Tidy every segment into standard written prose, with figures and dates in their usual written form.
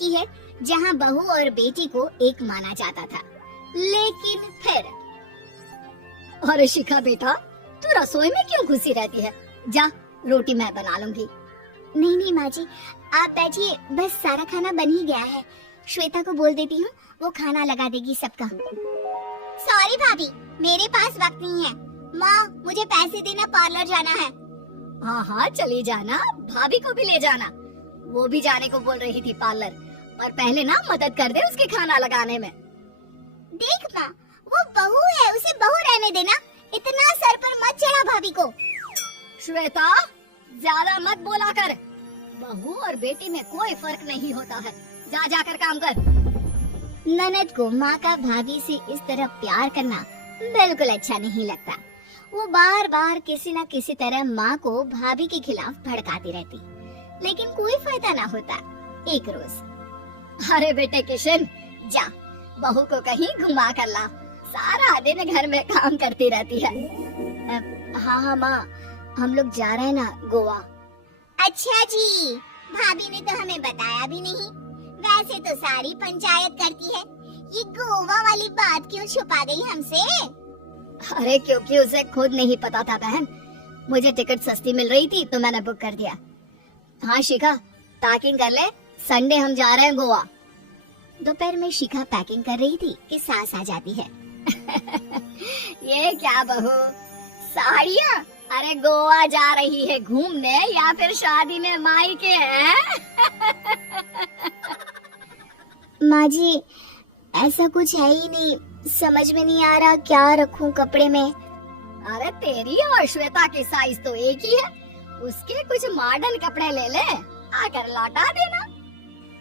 की है जहाँ बहू और बेटी को एक माना जाता था। लेकिन फिर अरे शिखा बेटा, तू रसोई में क्यों घुसी रहती है? जा, रोटी मैं बना लूंगी। नहीं नहीं माँ जी, आप बैठिए, बस सारा खाना बन ही गया है। श्वेता को बोल देती हूँ, वो खाना लगा देगी सबका। सॉरी भाभी, मेरे पास वक्त नहीं है। माँ, मुझे पैसे देना, पार्लर जाना है। हाँ हाँ चली जाना, भाभी को भी ले जाना। वो भी जाने को बोल रही थी पार्लर, और पहले ना मदद कर दे उसके खाना लगाने में। देख माँ, वो बहू है, उसे बहू रहने देना। इतना सर पर मत चढ़ा भाभी को। श्वेता, ज्यादा मत बोला कर। बहू और बेटी में कोई फर्क नहीं होता है। जा जाकर काम कर। ननद को माँ का भाभी से इस तरह प्यार करना बिल्कुल अच्छा नहीं लगता। वो बार बार किसी न किसी तरह माँ को भाभी के खिलाफ भड़काती रहती, लेकिन कोई फायदा ना होता। एक रोज, अरे बेटे किशन, जा बहू को कहीं घुमा कर ला। सारा दिन घर में काम करती रहती है। हाँ हाँ माँ, हम लोग जा रहे हैं ना गोवा। अच्छा जी, भाभी ने तो हमें बताया भी नहीं। वैसे तो सारी पंचायत करती है, ये गोवा वाली बात क्यों छुपा गई हमसे? अरे क्योंकि उसे खुद नहीं पता था बहन। मुझे टिकट सस्ती मिल रही थी तो मैंने बुक कर दिया। हाँ शिखा, पैकिंग कर ले, संडे हम जा रहे हैं गोवा। दोपहर में शिखा पैकिंग कर रही थी कि सास आ जाती है। ये क्या बहू, साड़ियाँ? अरे गोवा जा रही है घूमने या फिर शादी में मायके है? माँ जी, ऐसा कुछ है ही नहीं, समझ में नहीं आ रहा क्या रखूं कपड़े में। अरे तेरी और श्वेता की साइज तो एक ही है, उसके कुछ मॉडर्न कपड़े ले ले, आकर लौटा देना।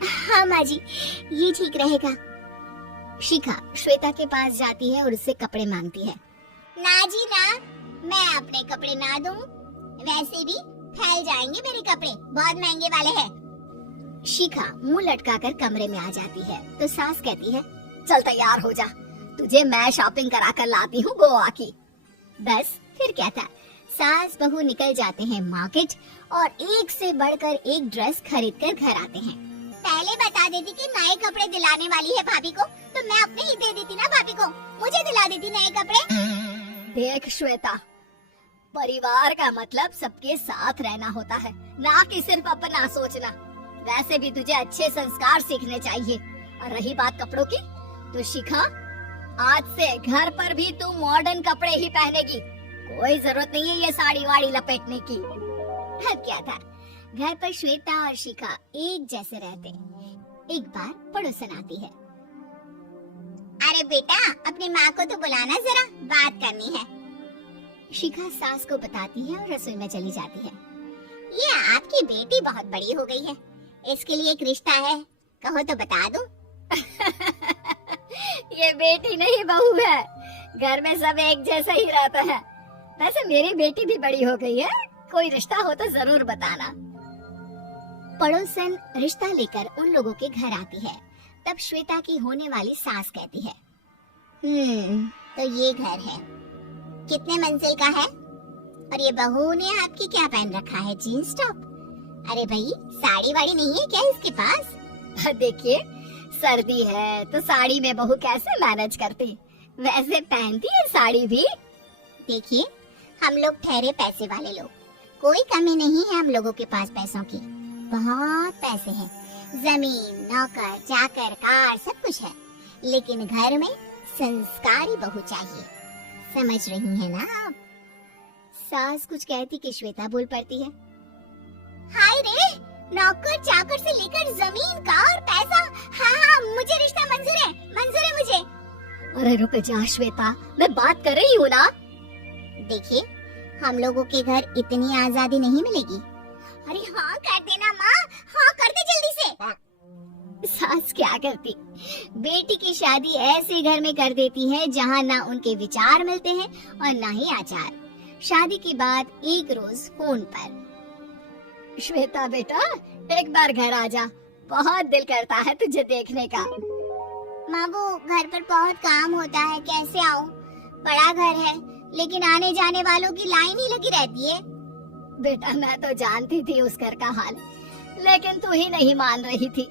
हाँ माँ जी, ये ठीक रहेगा। शिखा श्वेता के पास जाती है और उससे कपड़े मांगती है। ना जी ना, मैं अपने कपड़े ना दूं, वैसे भी फैल जाएंगे मेरे कपड़े, बहुत महंगे वाले हैं। शिखा मुंह लटकाकर कमरे में आ जाती है तो सास कहती है, चल तैयार हो जा, तुझे मैं शॉपिंग करा कर लाती हूँ गोवा की। बस फिर क्या था, सास बहू निकल जाते हैं मार्केट और एक से बढ़कर एक ड्रेस खरीद कर घर आते हैं। पहले बता देती कि नए कपड़े दिलाने वाली है भाभी को, तो मैं अपने ही दे देती ना भाभी को, मुझे दिला देती नए कपड़े। देख श्वेता, परिवार का मतलब सबके साथ रहना होता है, ना कि सिर्फ अपना सोचना। वैसे भी तुझे अच्छे संस्कार सीखने चाहिए। और रही बात कपड़ों की, तो शिखा, आज से घर पर भी तू मॉडर्न कपड़े ही पहनेगी। कोई जरूरत नहीं है ये साड़ी वाड़ी लपेटने की। अब क्या था, घर पर श्वेता और शिखा एक जैसे रहते। एक बार पड़ोसन आती है। अरे बेटा, अपनी माँ को तो बुलाना जरा, बात करनी है। शिखा सास को बताती है और रसोई में चली जाती है। ये आपकी बेटी बहुत बड़ी हो गई है, इसके लिए एक रिश्ता है, कहो तो बता दूं। ये बेटी नहीं बहू है, घर में सब एक जैसा ही रहता है। वैसे मेरी बेटी भी बड़ी हो गई है, कोई रिश्ता हो तो जरूर बताना। पड़ोसन रिश्ता लेकर उन लोगों के घर आती है। तब श्वेता की होने वाली सास कहती है, तो ये घर है, कितने मंजिल का है? और ये बहू ने आपकी क्या पहन रखा है, जीन्स टॉप? अरे भाई, साड़ी वाड़ी नहीं है क्या इसके पास? देखिए, सर्दी है तो साड़ी में बहू कैसे मैनेज करती, वैसे पहनती है साड़ी भी। देखिए, हम लोग ठहरे पैसे वाले लोग, कोई कमी नहीं है हम लोगों के पास पैसों की, बहुत पैसे हैं, जमीन, नौकर, चाकर, कार, सब कुछ है, लेकिन घर में संस्कारी बहू चाहिए। समझ रही है ना आप? सास कुछ कहती कि श्वेता बोल पड़ती है, हाय रे, नौकर चाकर से लेकर जमीन, कार, पैसा, हाँ हाँ मुझे रिश्ता मंजूर है, मंजूर है मुझे। अरे रुक जा श्वेता, मैं बात कर रही हूँ ना। देखिए, हम लोगों के घर इतनी आजादी नहीं मिलेगी। अरे हाँ कर देना माँ, हाँ कर दे जल्दी से। सास क्या करती, बेटी की शादी ऐसे घर में कर देती है जहाँ ना उनके विचार मिलते हैं और ना ही आचार। शादी के बाद एक रोज फोन पर, श्वेता बेटा, एक बार घर आ जा, बहुत दिल करता है तुझे देखने का। माँ वो घर पर बहुत काम होता है, कैसे आऊँ? बड़ा घर है लेकिन आने जाने वालों की लाइन ही लगी रहती है। बेटा मैं तो जानती थी उस घर का हाल, लेकिन तू ही नहीं मान रही थी।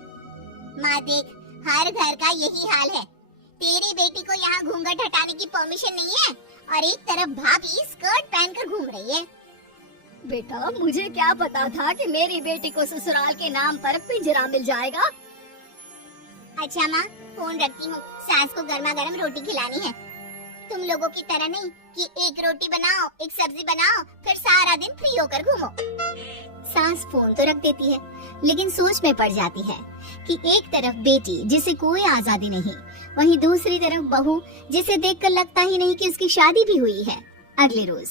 माँ देख, हर घर का यही हाल है। तेरी बेटी को यहाँ घूंघट हटाने की परमिशन नहीं है और एक तरफ भाभी स्कर्ट पहनकर घूम रही है। बेटा मुझे क्या पता था कि मेरी बेटी को ससुराल के नाम पर पिंजरा मिल जाएगा। अच्छा माँ, फोन रखती हूँ, सास को गर्मा गर्म रोटी खिलानी है। तुम लोगों की तरह नहीं कि एक रोटी बनाओ, एक सब्जी बनाओ, फिर सारा दिन फ्री होकर घूमो। सास फोन तो रख देती है, लेकिन सोच में पड़ जाती है कि एक तरफ बेटी जिसे कोई आजादी नहीं, वहीं दूसरी तरफ बहू जिसे देखकर लगता ही नहीं कि उसकी शादी भी हुई है। अगले रोज,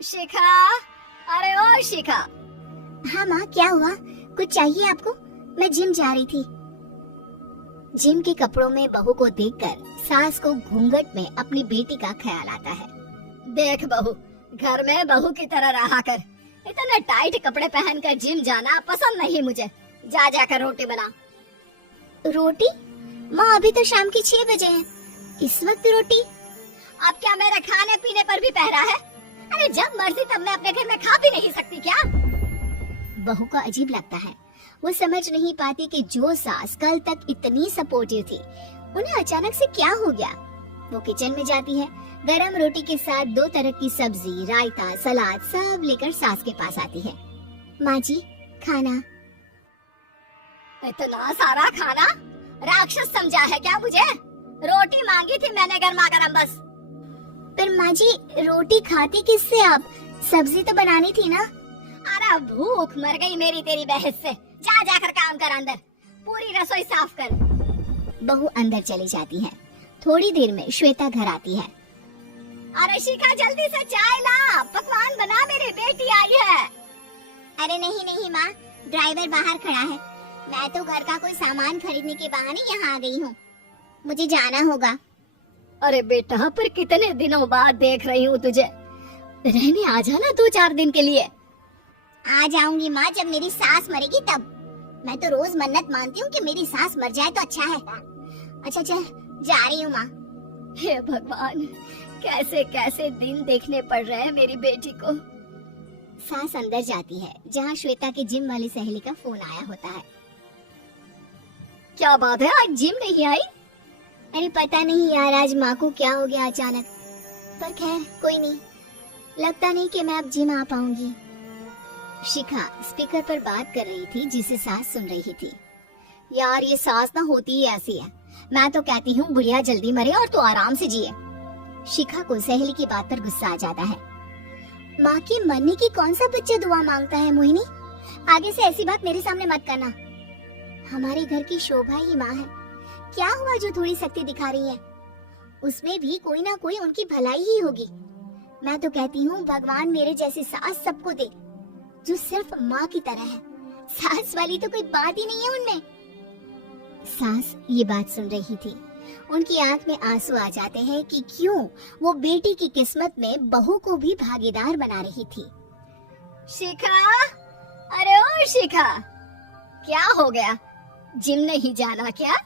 शिखा, अरे ओ शिखा। हाँ माँ, क्या हुआ? कुछ चाहिए आपको? मैं जिम जा रही थी। जिम के कपड़ों में बहू को देखकर सास को घूंघट में अपनी बेटी का ख्याल आता है। देख बहू, घर में बहू की तरह रहा कर। इतने टाइट कपड़े पहनकर जिम जाना पसंद नहीं मुझे। जा जाकर रोटी बना। रोटी? माँ अभी तो शाम के 6 बजे हैं, इस वक्त रोटी? अब क्या मेरे खाने पीने पर भी पहरा है? अरे जब मर्जी तब मैं अपने घर में खा भी नहीं सकती क्या? बहू को अजीब लगता है। वो समझ नहीं पाती कि जो सास कल तक इतनी सपोर्टिव थी, उन्हें अचानक से क्या हो गया। वो किचन में जाती है, गरम रोटी के साथ 2 तरह की सब्जी, रायता, सलाद सब लेकर सास के पास आती है। माँ जी, खाना। इतना सारा खाना? राक्षस समझा है क्या मुझे? रोटी मांगी थी मैंने गर्मा गर्म बस। पर माँ जी, रोटी खाती किससे आप? सब्जी तो बनानी थी ना। अरे भूख मर गई मेरी तेरी बहस से। जा जाकर काम कर, अंदर पूरी रसोई साफ कर। बहू अंदर चली जाती है। थोड़ी देर में श्वेता घर आती है। अरे शिखा, जल्दी से चाय ला, पकवान बना, मेरी बेटी आई है। अरे नहीं नहीं माँ, ड्राइवर बाहर खड़ा है। मैं तो घर का कोई सामान खरीदने के बहाने यहाँ आ गई हूँ, मुझे जाना होगा। अरे बेटा, पर कितने दिनों बाद देख रही हूँ तुझे, रहने आ जाना 2-4 दिन के लिए। आ जाऊंगी माँ, जब मेरी सास मरेगी तब। मैं तो रोज मन्नत मानती हूँ कि मेरी सास मर जाए तो अच्छा है। अच्छा चल, जा रही हूँ माँ। हे भगवान, कैसे कैसे दिन देखने पड़ रहे हैं मेरी बेटी को। सास अंदर जाती है, जहाँ श्वेता के जिम वाली सहेली का फोन आया होता है। क्या बात है, आज जिम नहीं आई? अरे पता नहीं यार, आज माँ को क्या हो गया अचानक। पर खैर कोई नहीं, लगता नहीं कि मैं अब जिम आ पाऊंगी। शिखा स्पीकर पर बात कर रही थी, जिसे सास सुन रही थी। यार ये सास ना होती ही ऐसी है। मैं तो कहती हूँ बुढ़िया जल्दी मरे और तू आराम से जिए। शिखा को सहेली की बात पर गुस्सा आ जाता है। माँ के मरने की कौन सा बच्चा दुआ मांगता है मोहिनी? आगे से ऐसी बात मेरे सामने मत करना। हमारे घर की शोभा ही माँ है। क्या हुआ जो थोड़ी सख्ती दिखा रही है? उसमें भी कोई ना कोई उनकी भलाई ही होगी। मैं तो कहती हूँ भगवान मेरे जैसी सास सबको दे, जो सिर्फ माँ की तरह है। सास वाली तो कोई बात ही नहीं है उनमें। सास ये बात सुन रही थी। उनकी आंख में आंसू आ जाते हैं कि क्यों वो बेटी की किस्मत में बहू को भी भागीदार बना रही थी। शिखा, अरे ओ शिखा, क्या हो गया? जिम नहीं जाना क्या?